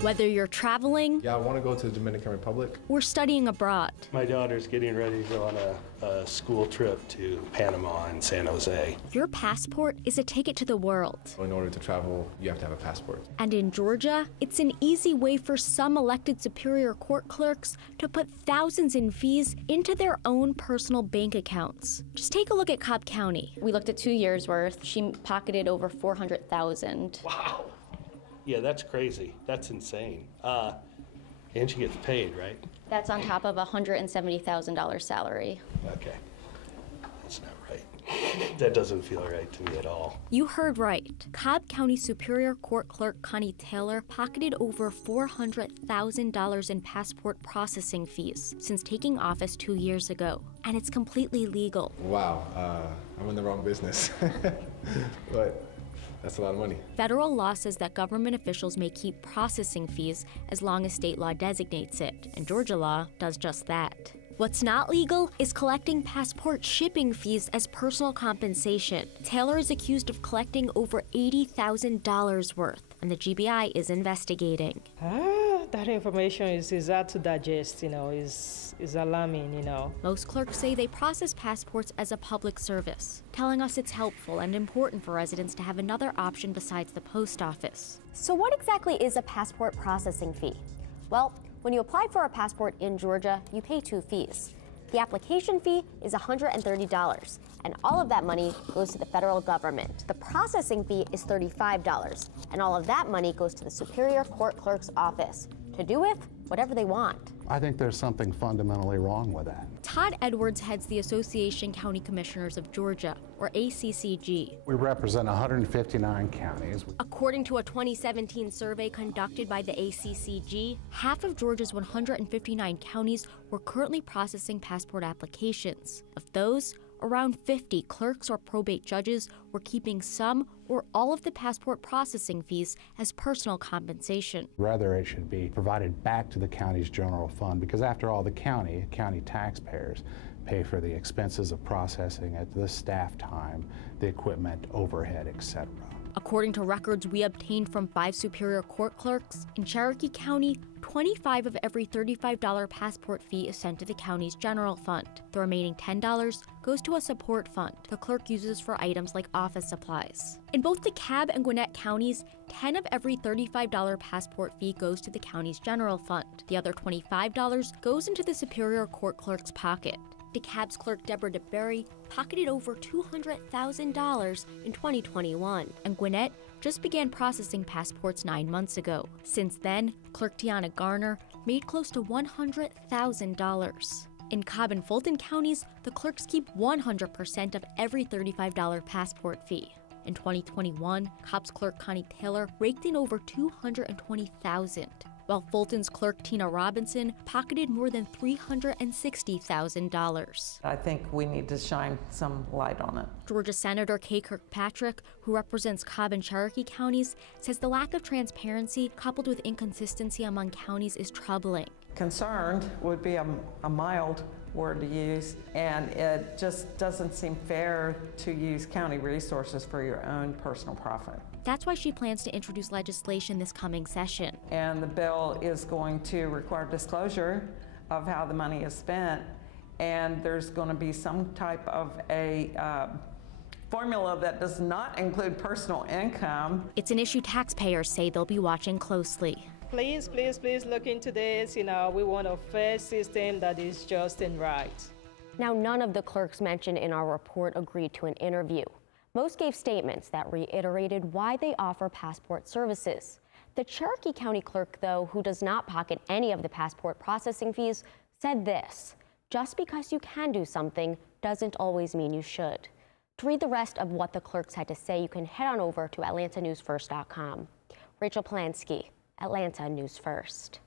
Whether you're traveling, Yeah, I want to go to the Dominican Republic. or studying abroad, My daughter's getting ready to go on a school trip to Panama and San Jose. your passport is a ticket to the world. In order to travel, you have to have a passport. And in Georgia, it's an easy way for some elected Superior Court clerks to put thousands in fees into their own personal bank accounts. Just take a look at Cobb County. We looked at 2 years' worth. She pocketed over $400,000. Wow. Yeah, that's crazy. That's insane. And she gets paid, right? That's on top of a $170,000 salary. Okay. That's not right. That doesn't feel right to me at all. You heard right. Cobb County Superior Court Clerk Connie Taylor pocketed over $400,000 in passport processing fees since taking office 2 years ago. And it's completely legal. Wow, I'm in the wrong business. But that's a lot of money. Federal law says that government officials may keep processing fees as long as state law designates it, and Georgia law does just that. What's not legal is collecting passport shipping fees as personal compensation. Taylor is accused of collecting over $80,000 worth, and the GBI is investigating. That information is hard to digest, is alarming, Most clerks say they process passports as a public service, telling us it's helpful and important for residents to have another option besides the post office. So what exactly is a passport processing fee? Well, when you apply for a passport in Georgia, you pay 2 fees. The application fee is $130, and all of that money goes to the federal government. The processing fee is $35, and all of that money goes to the Superior Court Clerk's office to do with whatever they want. I think there's something fundamentally wrong with that. Todd Edwards heads the Association County Commissioners of Georgia, or ACCG. We represent 159 counties. According to a 2017 survey conducted by the ACCG, half of Georgia's 159 counties were currently processing passport applications. Of those, around 50 clerks or probate judges were keeping some or all of the passport processing fees as personal compensation. Rather, it should be provided back to the county's general fund because, after all, the county taxpayers pay for the expenses of processing it, the staff time, the equipment, overhead, etc. According to records we obtained from 5 Superior Court clerks, in Cherokee County, 25 of every $35 passport fee is sent to the county's general fund. The remaining $10 goes to a support fund the clerk uses for items like office supplies. In both DeKalb and Gwinnett counties, 10 of every $35 passport fee goes to the county's general fund. The other $25 goes into the Superior Court clerk's pocket. DeKalb's clerk Deborah DeBerry pocketed over $200,000 in 2021, and Gwinnett just began processing passports 9 months ago. Since then, clerk Tiana Garner made close to $100,000. In Cobb and Fulton counties, the clerks keep 100% of every $35 passport fee. In 2021, Cobb's clerk Connie Taylor raked in over $220,000. While Fulton's clerk Tina Robinson pocketed more than $360,000. I think we need to shine some light on it. Georgia Senator Kay Kirkpatrick, who represents Cobb and Cherokee counties, says the lack of transparency coupled with inconsistency among counties is troubling. Concerned would be a mild word to use, and it just doesn't seem fair to use county resources for your own personal profit. That's why she plans to introduce legislation this coming session. And the bill is going to require disclosure of how the money is spent, and there's going to be some type of a formula that does not include personal income. It's an issue taxpayers say they'll be watching closely. Please, please, please look into this. We want a fair system that is just and right. Now, none of the clerks mentioned in our report agreed to an interview. Most gave statements that reiterated why they offer passport services. The Cherokee County clerk, though, who does not pocket any of the passport processing fees, said this: just because you can do something doesn't always mean you should. To read the rest of what the clerks had to say, you can head on over to AtlantaNewsFirst.com. Rachel Polanski, Atlanta News First.